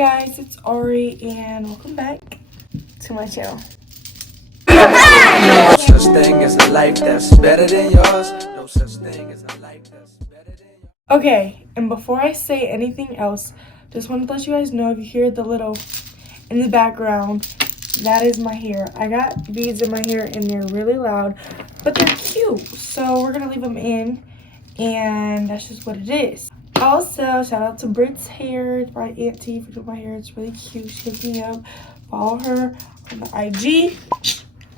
Hey guys, it's Ari and welcome back to my channel. No such thing as a life that's better than yours. No such thing as a life that's better than yours. Okay, and before I say anything else, just wanted to let you guys know if you hear the little in the background, that is my hair. I got beads in my hair and they're really loud, but they're cute. So we're gonna leave them in and that's just what it is. Also, shout out to Brit's hair, my auntie, for doing my hair. It's really cute. She hooked me up. Follow her on the IG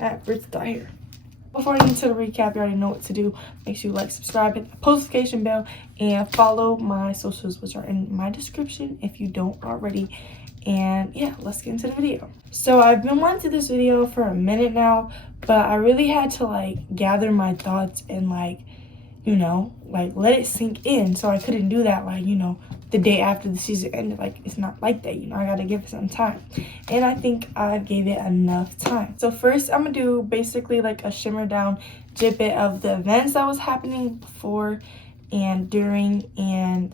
at Brit's.hair. Before I get into the recap, you already know what to do. Make sure you like, subscribe, hit the post notification bell, and follow my socials, which are in my description if you don't already. And yeah, let's get into the video. So I've been wanting to do this video for a minute now, but I really had to gather my thoughts and let it sink in. So I couldn't do that the day after the season ended. It's not like that, I gotta give it some time, and I think I gave it enough time. So first I'm gonna do basically a shimmer down bit of the events that was happening before and during and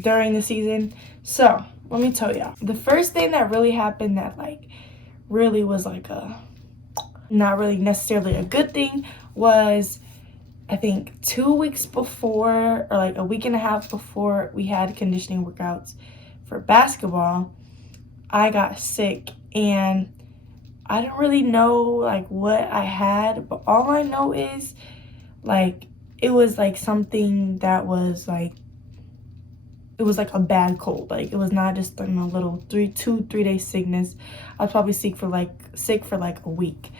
during the season. So let me tell y'all, the first thing that really happened that really was not really necessarily a good thing was, I think 2 weeks before, or a week and a half before we had conditioning workouts for basketball, I got sick and I don't really know what I had, but all I know is it was something that was it was a bad cold. It was not just a little 2-3 day sickness. I was probably sick for a week.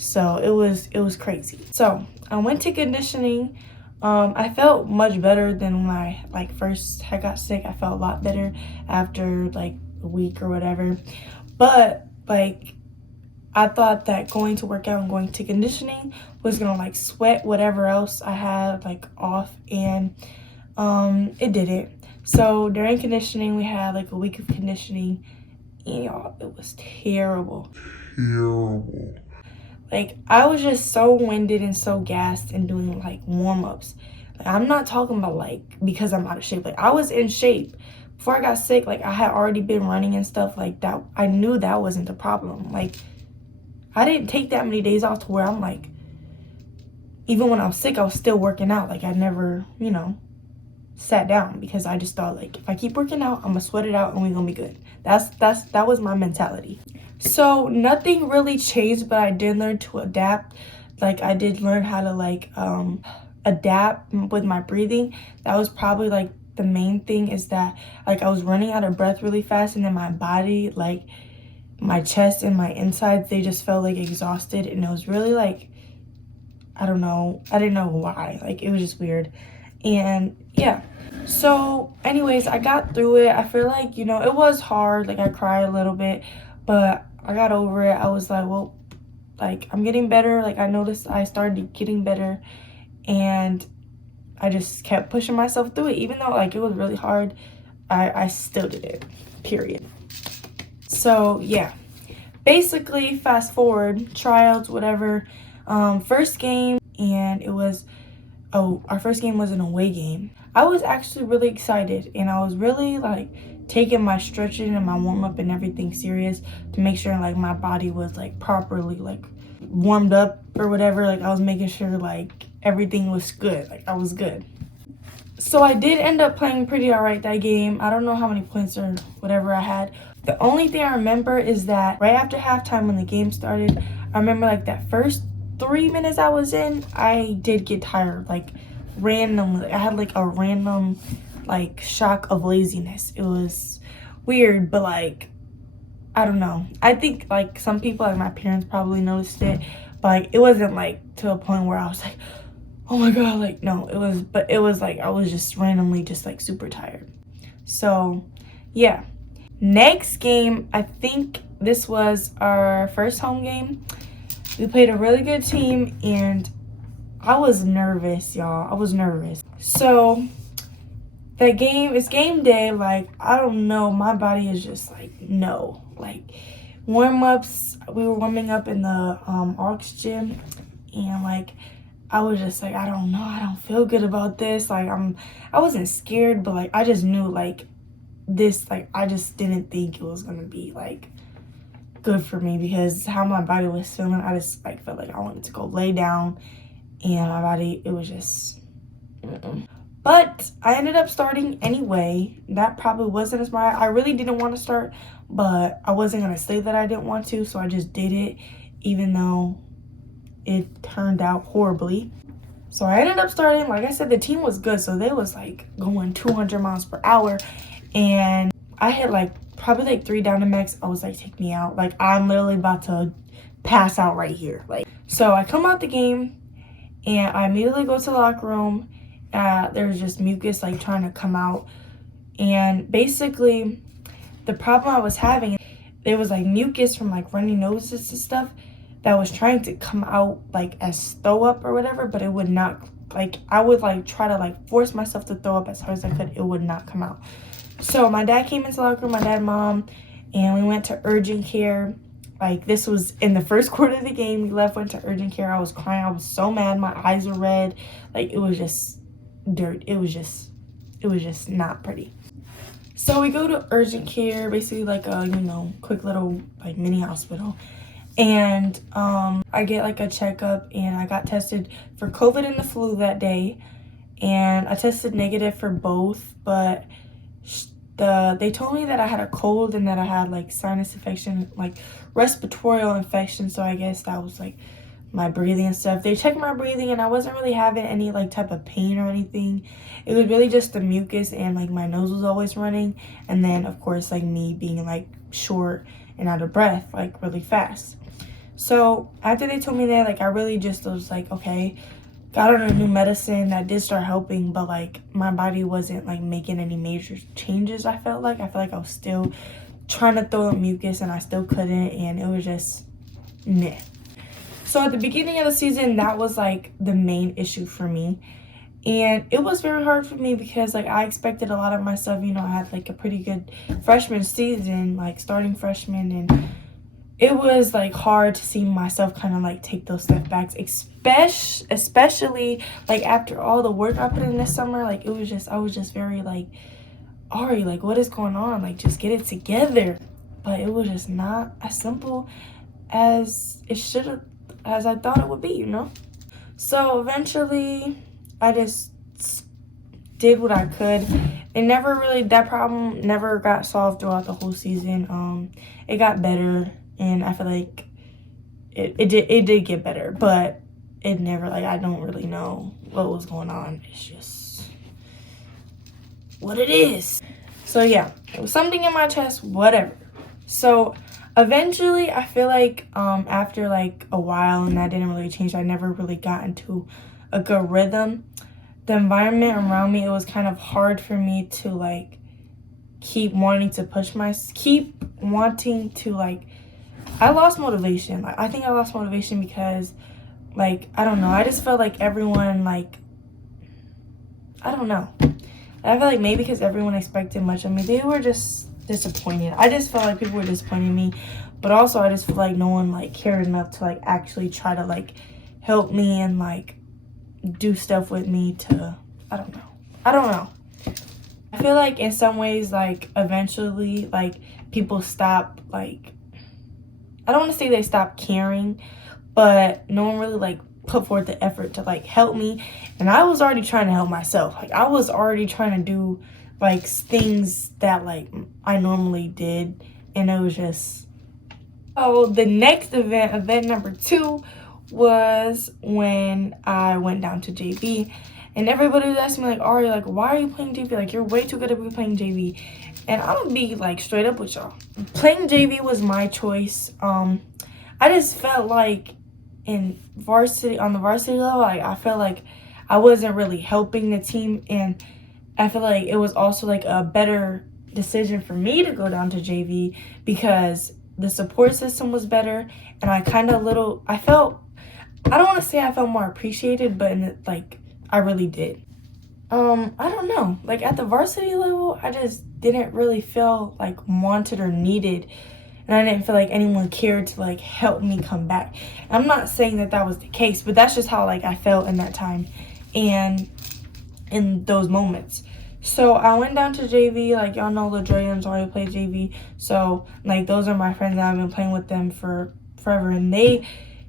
So it was crazy. So I went to conditioning. I felt much better than when I first had got sick. I felt a lot better after a week or whatever. But I thought that going to work out and going to conditioning was gonna sweat whatever else I had off, and it didn't. So during conditioning we had a week of conditioning, and y'all, it was terrible. I was just so winded and so gassed and doing warm-ups. I'm not talking about because I'm out of shape. I was in shape before I got sick. I had already been running and stuff like that. I knew that wasn't the problem. I didn't take that many days off to where I'm even when I was sick I was still working out. I never sat down, because I just thought if I keep working out I'm gonna sweat it out and we're gonna be good. That was my mentality. So nothing really changed, but I did learn to adapt. I did learn how to adapt with my breathing. That was probably the main thing, is that I was running out of breath really fast, and then my body, my chest and my insides, they just felt exhausted, and it was really I don't know, I didn't know why. It was just weird. And yeah, so anyways, I got through it. I feel it was hard. I cried a little bit, but I got over it. I was well, I'm getting better. I noticed I started getting better, and I just kept pushing myself through it. Even though it was really hard, I still did it, period. So yeah, basically fast forward, tryouts, whatever. First game, and it was, our first game was an away game. I was actually really excited, and I was really taking my stretching and my warm-up and everything serious to make sure my body was properly warmed up or whatever. I was making sure everything was good, I was good. So I did end up playing pretty alright that game. I don't know how many points or whatever I had. The only thing I remember is that right after halftime, when the game started, I remember that first 3 minutes I was in, I did get tired randomly. I had a random shock of laziness. It was weird, but I don't know. I think some people, my parents, probably noticed it, but it wasn't to a point where I was oh my god, no. It was I was just randomly just super tired. So yeah, next game, I think this was our first home game. We played a really good team, and I was nervous, y'all. I was nervous. So that game, it's game day. I don't know, my body is just no. Warm-ups, we were warming up in the aux gym, and I was just I don't know, I don't feel good about this. I wasn't scared, but I just knew this, like, I just didn't think it was gonna be like good for me, because how my body was feeling, I just like felt like I wanted to go lay down, and my body, it was just But I ended up starting anyway. That probably wasn't as smart. I really didn't want to start, but I wasn't gonna say that I didn't want to, so I just did it, even though it turned out horribly. So I ended up starting. Like I said, the team was good, so they was like going 200 miles per hour, and I had like probably like 3 Dynamax. I was like, take me out. Like, I'm literally about to pass out right here. Like, so I come out the game, and I immediately go to the locker room. There's just mucus like trying to come out, and basically the problem I was having, there was like mucus from like runny noses and stuff that was trying to come out like as throw up or whatever, but it would not. Like, I would like try to like force myself to throw up as hard as I could, it would not come out. So my dad came into the locker room, my dad and mom, and we went to urgent care. Like, this was in the first quarter of the game. We went to urgent care. I was crying. I was so mad. My eyes were red. Like, it was just dirt. It was just not pretty. So we go to urgent care, basically like a, you know, quick little like mini hospital. And I get like a checkup, and I got tested for COVID and the flu that day. And I tested negative for both, but they told me that I had a cold and that I had like sinus infection, like respiratory infection. So I guess that was like my breathing and stuff. They checked my breathing, and I wasn't really having any like type of pain or anything. It was really just the mucus, and like my nose was always running, and then of course like me being like short and out of breath like really fast. So after they told me that, like I really just was like, okay, got on a new medicine that did start helping, but like my body wasn't like making any major changes. I felt like I was still trying to throw up mucus, and I still couldn't, and it was just meh. So at the beginning of the season, that was like the main issue for me. And it was very hard for me because like I expected a lot of myself. You know, I had like a pretty good freshman season, like starting freshman, and it was like hard to see myself kind of like take those step backs, especially like after all the work I put in this summer. Like, it was just, I was just very like, Ari, like, what is going on? Like, just get it together. But it was just not as simple as it should have, as I thought it would be, you know? So eventually I just did what I could. It never really, that problem never got solved throughout the whole season. It got better, and I feel like it did get better, but it never, like, I don't really know what was going on. It's just what it is. So yeah, it was something in my chest, whatever. So eventually I feel like after like a while, and that didn't really change, I never really got into a good rhythm. The environment around me, it was kind of hard for me to like keep wanting to like, I lost motivation. Like, I think I lost motivation because like, I don't know, I just felt like everyone, like, I don't know, I feel like maybe because everyone expected much of me, they were just disappointed. I just felt like people were disappointing me, but also I just feel like no one like cared enough to like actually try to like help me and like do stuff with me to, I don't know. I feel like in some ways, like, eventually, like, people stop, like, I don't want to say they stop caring, but no one really like put forth the effort to like help me. And I was already trying to help myself. Like, I was already trying to do like things that like I normally did, and it was just, oh, the next event number 2 was when I went down to JV, and everybody was asking me like, Ari, like, why are you playing JV? Like, you're way too good at playing JV. And I'm gonna be like straight up with y'all, playing JV was my choice. I just felt like on the varsity level, like, I felt like I wasn't really helping the team, and I feel like it was also like a better decision for me to go down to JV because the support system was better, and I felt, I don't want to say I felt more appreciated, but like, I really did. I don't know, like, at the varsity level, I just didn't really feel like wanted or needed, and I didn't feel like anyone cared to like help me come back. I'm not saying that was the case, but that's just how like I felt in that time and in those moments. So I went down to JV. Like, y'all know LaJoyans already play JV. So, like, those are my friends that I've been playing with them for forever. And they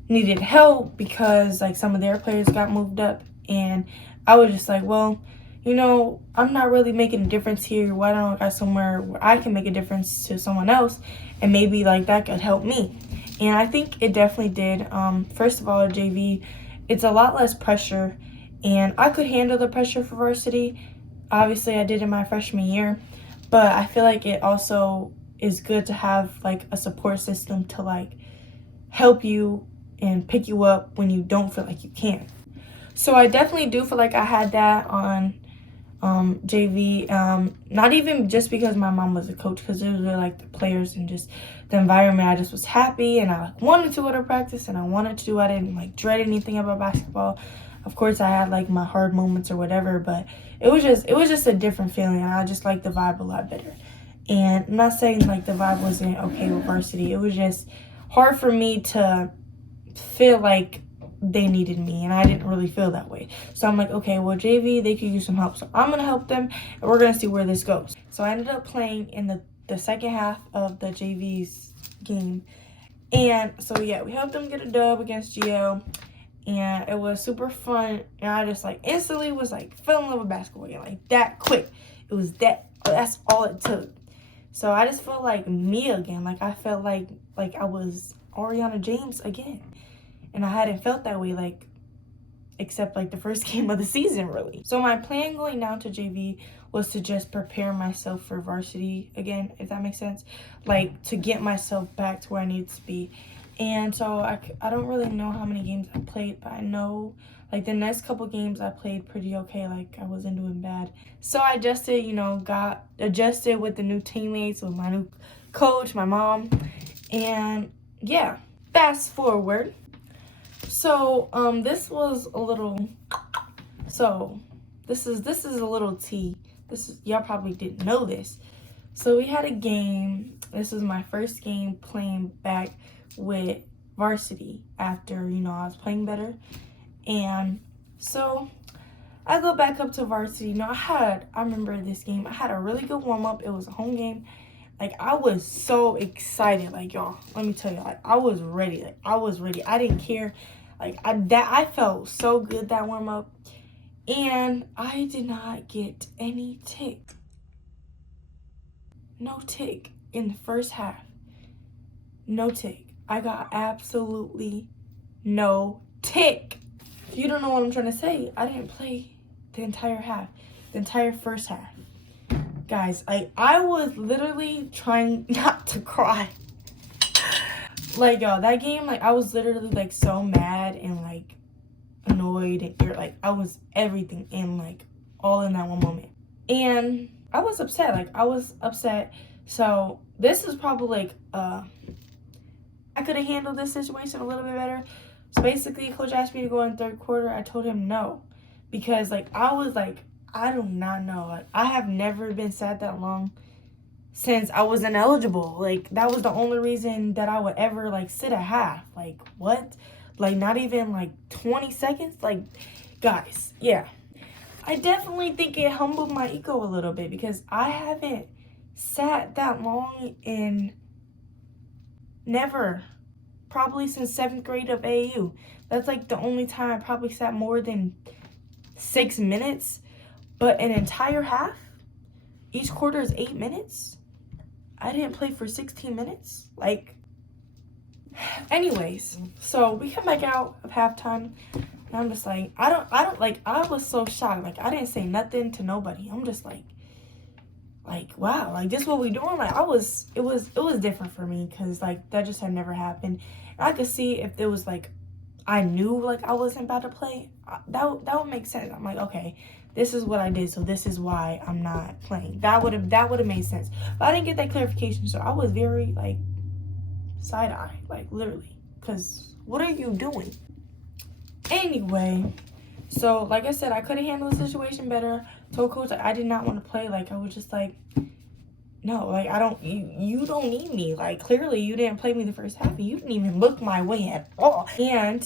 needed help because, like, some of their players got moved up. And I was just like, well, you know, I'm not really making a difference here. Why don't I go somewhere where I can make a difference to someone else? And maybe, like, that could help me. And I think it definitely did. First of all, JV, it's a lot less pressure. And I could handle the pressure for varsity. Obviously, I did in my freshman year. But I feel like it also is good to have, like, a support system to, like, help you and pick you up when you don't feel like you can. So I definitely do feel like I had that on JV. Not even just because my mom was a coach, because it was really like the players and just the environment. I just was happy and I like wanted to go to practice and I wanted to do. I didn't like dread anything about basketball. Of course, I had like my hard moments or whatever, but it was just a different feeling. And I just liked the vibe a lot better. And I'm not saying like the vibe wasn't okay with varsity. It was just hard for me to feel like they needed me, and I didn't really feel that way. So I'm like, okay, well, JV, they could use some help. So I'm going to help them, and we're going to see where this goes. So I ended up playing in the second half of the JV's game. And so, yeah, we helped them get a dub against GL, and it was super fun. And I just, like, instantly was, like, fell in love with basketball again, like, that quick. It was that's all it took. So I just felt like me again. Like, I felt like I was Ariyana.James again. And I hadn't felt that way, like, except, like, the first game of the season, really. So my plan going down to JV was to just prepare myself for varsity again, if that makes sense. Like, to get myself back to where I need to be. And so I don't really know how many games I played, but I know, like, the next couple games I played pretty okay. Like, I wasn't doing bad. So I adjusted, you know, got adjusted with the new teammates, with my new coach, my mom. And, yeah, fast forward. So, this was a little, this is a little tea. Y'all probably didn't know this. So we had a game. This was my first game playing back with varsity after, you know, I was playing better. And so I go back up to varsity. You know, I remember this game. I had a really good warm-up. It was a home game. Like, I was so excited. Like, y'all, let me tell you, like, I was ready. Like, I was ready. I didn't care. Like, I felt so good that warm-up. And I did not get any tick. No tick in the first half. No tick. I got absolutely no tick. If you don't know what I'm trying to say, I didn't play the entire half. The entire first half. Guys, I was literally trying not to cry. Like, y'all, that game, like, I was literally, like, so mad and, like, annoyed and like, I was everything in, like, all in that one moment. And I was upset. Like, I was upset. So this is probably, like, I could have handled this situation a little bit better. So basically, coach asked me to go in third quarter. I told him no. Because, like, I was, like, I do not know. Like, I have never been sad that long since I was ineligible. Like, that was the only reason that I would ever, like, sit a half. Like, what? Like, not even, like, 20 seconds? Like, guys, yeah. I definitely think it humbled my ego a little bit because I haven't sat that long in never. Probably since 7th grade of AAU. That's, like, the only time I probably sat more than 6 minutes. But an entire half? Each quarter is 8 minutes? I didn't play for 16 minutes? Like, anyways. So, we come back out of halftime. And I'm just like, I don't, like, I was so shocked. Like, I didn't say nothing to nobody. I'm just like, wow. Like, this what we doing? Like, it was different for me. Because, like, that just had never happened. And I could see if it was, like, I knew, like, I wasn't about to play. That would make sense. I'm like, okay. This is what I did, so this is why I'm not playing. That would have made sense. But I didn't get that clarification, so I was very, like, side-eye, like, literally. Because what are you doing? Anyway, so, like I said, I could have handled the situation better. Told coach, like, I did not want to play. Like, I was just like, no, like, you don't need me. Like, clearly, you didn't play me the first half, and you didn't even look my way at all. And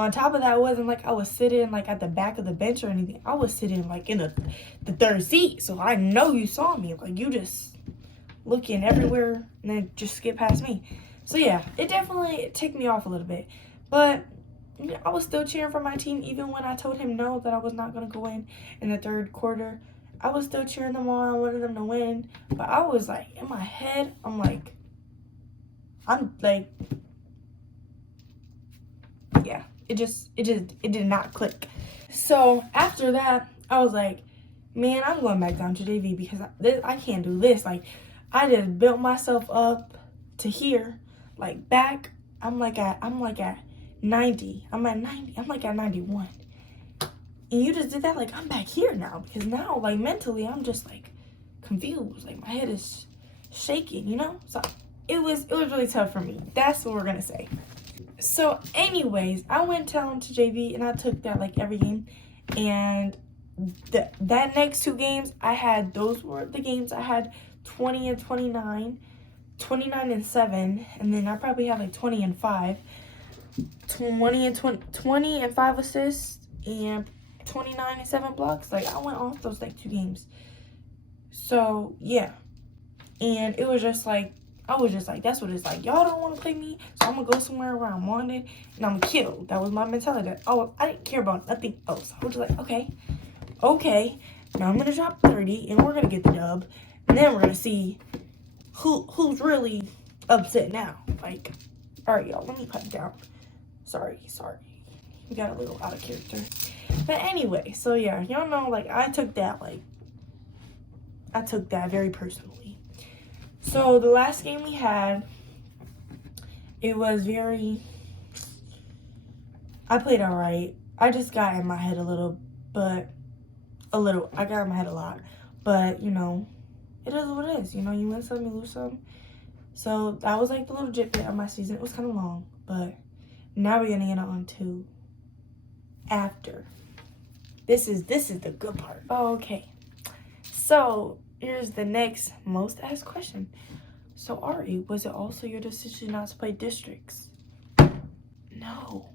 On top of that, it wasn't like I was sitting like at the back of the bench or anything. I was sitting like in the third seat. So I know you saw me. Like, you just looking everywhere and then just skip past me. So yeah, it definitely ticked me off a little bit. But I was still cheering for my team even when I told him no, that I was not going to go in the third quarter. I was still cheering them on. I wanted them to win. But I was like, in my head, I'm like, yeah, it did not click. So after that, I was like, man, I'm going back down to JV because I can't do this. Like, I just built myself up to here, like back. I'm like at 90. I'm at 90. I'm like at 91. And you just did that. Like, I'm back here now because now, like, mentally, I'm just like confused. Like, my head is shaking, you know. So it was really tough for me. That's what we're gonna say. So anyways, I went down to JV and I took that like every game. And that next 2 games, those were the games I had 20 and 29, 29 and 7, and then I probably had like 20 and 5, 20 and 5 assists, and 29 and 7 blocks. Like, I went off those like 2 games. So yeah, and it was just like, I was just like, that's what it's like. Y'all don't want to play me, so I'm gonna go somewhere where I'm wanted and I'm gonna kill. That was my mentality. I didn't care about nothing else. I was just like, okay, now I'm gonna drop 30 and we're gonna get the dub, and then we're gonna see who's really upset now. Like, all right, y'all, let me cut it down. Sorry, we got a little out of character. But anyway, so yeah, y'all know, like, I took that very personally. So the last game we had, it was I played all right. I just got in my head a little. I got in my head a lot. But, you know, it is what it is. You know, you win some, you lose some. So that was like the little legit bit of my season. It was kind of long, but now we're gonna get on to after. This is the good part. Okay. So here's the next most asked question. So Ari, was it also your decision not to play districts? No.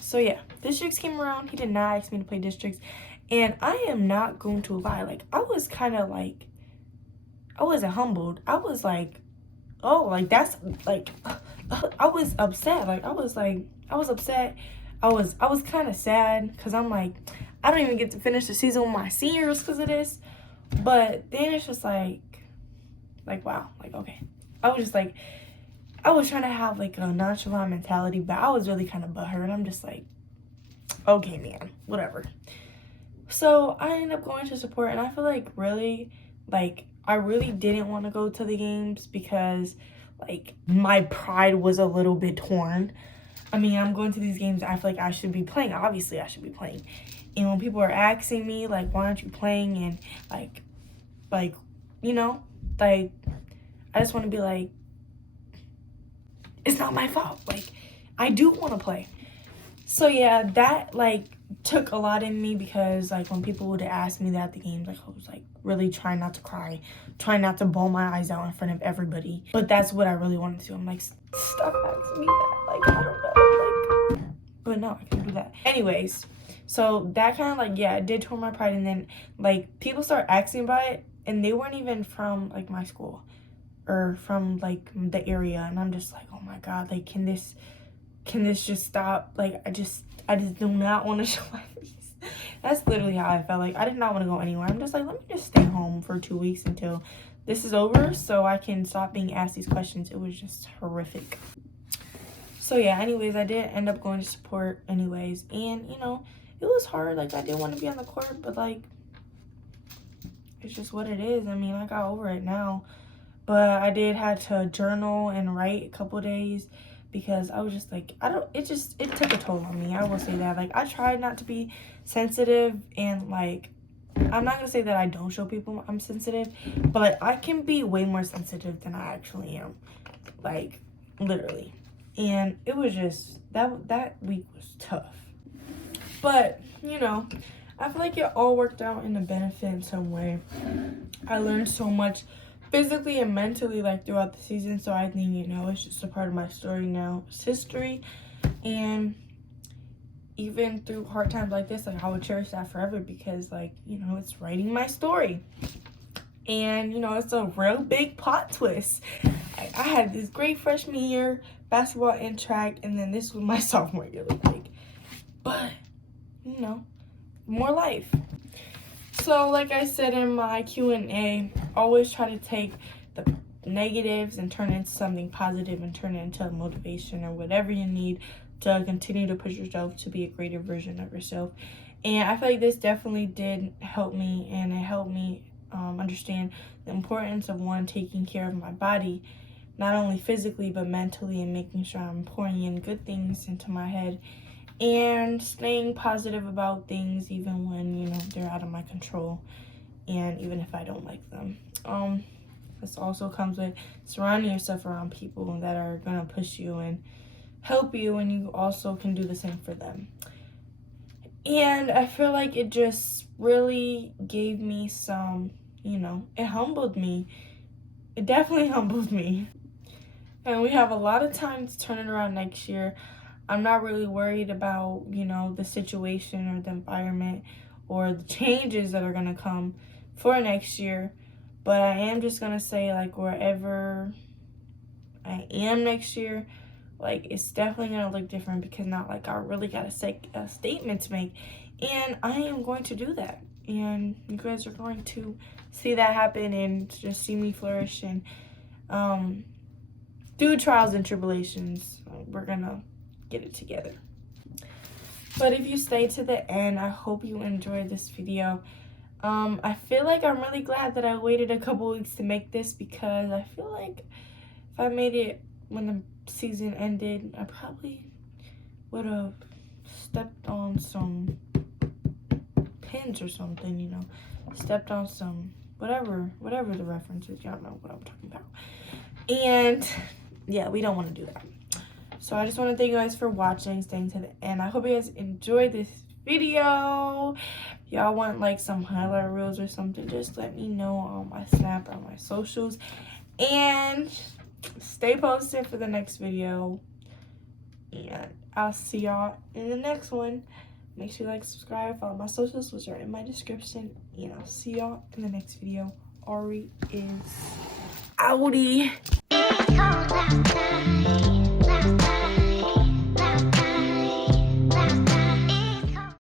So yeah, districts came around. He did not ask me to play districts. And I am not going to lie. Like, I was kind of like, I wasn't humbled. I was like, oh, like, that's like, I was upset. Like, I was upset. I was kind of sad because I'm like, I don't even get to finish the season with my seniors because of this. But then it's just like, wow, like, okay. I was trying to have like a nonchalant mentality, but I was really kind of butthurt. I'm just like, okay, man, whatever. So I ended up going to support, and I feel like I really didn't want to go to the games because like my pride was a little bit torn. I mean, I'm going to these games, I feel like I should be playing. Obviously, I should be playing. And when people are asking me, like, why aren't you playing? And, like, you know, like, I just want to be like, it's not my fault. Like, I do want to play. So, yeah, that, like, took a lot in me because, like, when people would ask me that at the games, like, I was, like, really trying not to cry, trying not to bawl my eyes out in front of everybody. But that's what I really wanted to. I'm like, stop asking me that. Like, I don't know. Like, but no, I can't do that. Anyways, so that kind of, like, yeah, it did torn my pride. And then, like, people start asking about it, and they weren't even from, like, my school or from, like, the area. And I'm just like, oh, my God, like, can this just stop? Like, I just do not want to show my face. That's literally how I felt. Like, I did not want to go anywhere. I'm just like, let me just stay home for 2 weeks until this is over so I can stop being asked these questions. It was just horrific. So yeah, anyways, I did end up going to support anyways. And, you know, it was hard. Like, I did want to be on the court, but, like, it's just what it is. I mean, I got over it now. But I did have to journal and write a couple days because I was just like, it took a toll on me. I will say that. Like, I tried not to be sensitive, and, like, I'm not going to say that I don't show people I'm sensitive, but, like, I can be way more sensitive than I actually am. Like, literally. And it was just, that week was tough. But, you know, I feel like it all worked out in a benefit in some way. I learned so much physically and mentally, like, throughout the season. So I think, you know, it's just a part of my story now. It's history. And even through hard times like this, like, I would cherish that forever because, like, you know, it's writing my story. And, you know, it's a real big plot twist. I had this great freshman year, basketball and track, and then this was my sophomore year. Like, but, you know, more life. So, like I said in my Q&A, always try to take the negatives and turn it into something positive and turn it into a motivation or whatever you need to continue to push yourself to be a greater version of yourself. And I feel like this definitely did help me, and it helped me understand the importance of, one, taking care of my body, not only physically but mentally, and making sure I'm pouring in good things into my head and staying positive about things even when, you know, they're out of my control and even if I don't like them. This also comes with surrounding yourself around people that are gonna push you and help you, and you also can do the same for them. And I feel like it just really gave me some, you know, it humbled me. It definitely humbled me. And we have a lot of time to turn it around next year. I'm not really worried about, you know, the situation or the environment or the changes that are going to come for next year. But I am just going to say, like, wherever I am next year, like, it's definitely going to look different because now, like, I really got a statement to make. And I am going to do that. And you guys are going to see that happen and just see me flourish. And through trials and tribulations, we're going to get it together. But if you stay to the end, I hope you enjoyed this video. I feel like I'm really glad that I waited a couple weeks to make this because I feel like if I made it when the season ended, I probably would have stepped on some pins or something, you know, stepped on some whatever the reference is. Y'all know what I'm talking about. And yeah, we don't want to do that. So I just want to thank you guys for watching, staying to the end. I hope you guys enjoyed this video. If y'all want like some highlight reels or something, just let me know on my Snap or my socials. And stay posted for the next video. And I'll see y'all in the next one. Make sure you like, subscribe, follow my socials, which are in my description. And I'll see y'all in the next video. Ari is outie.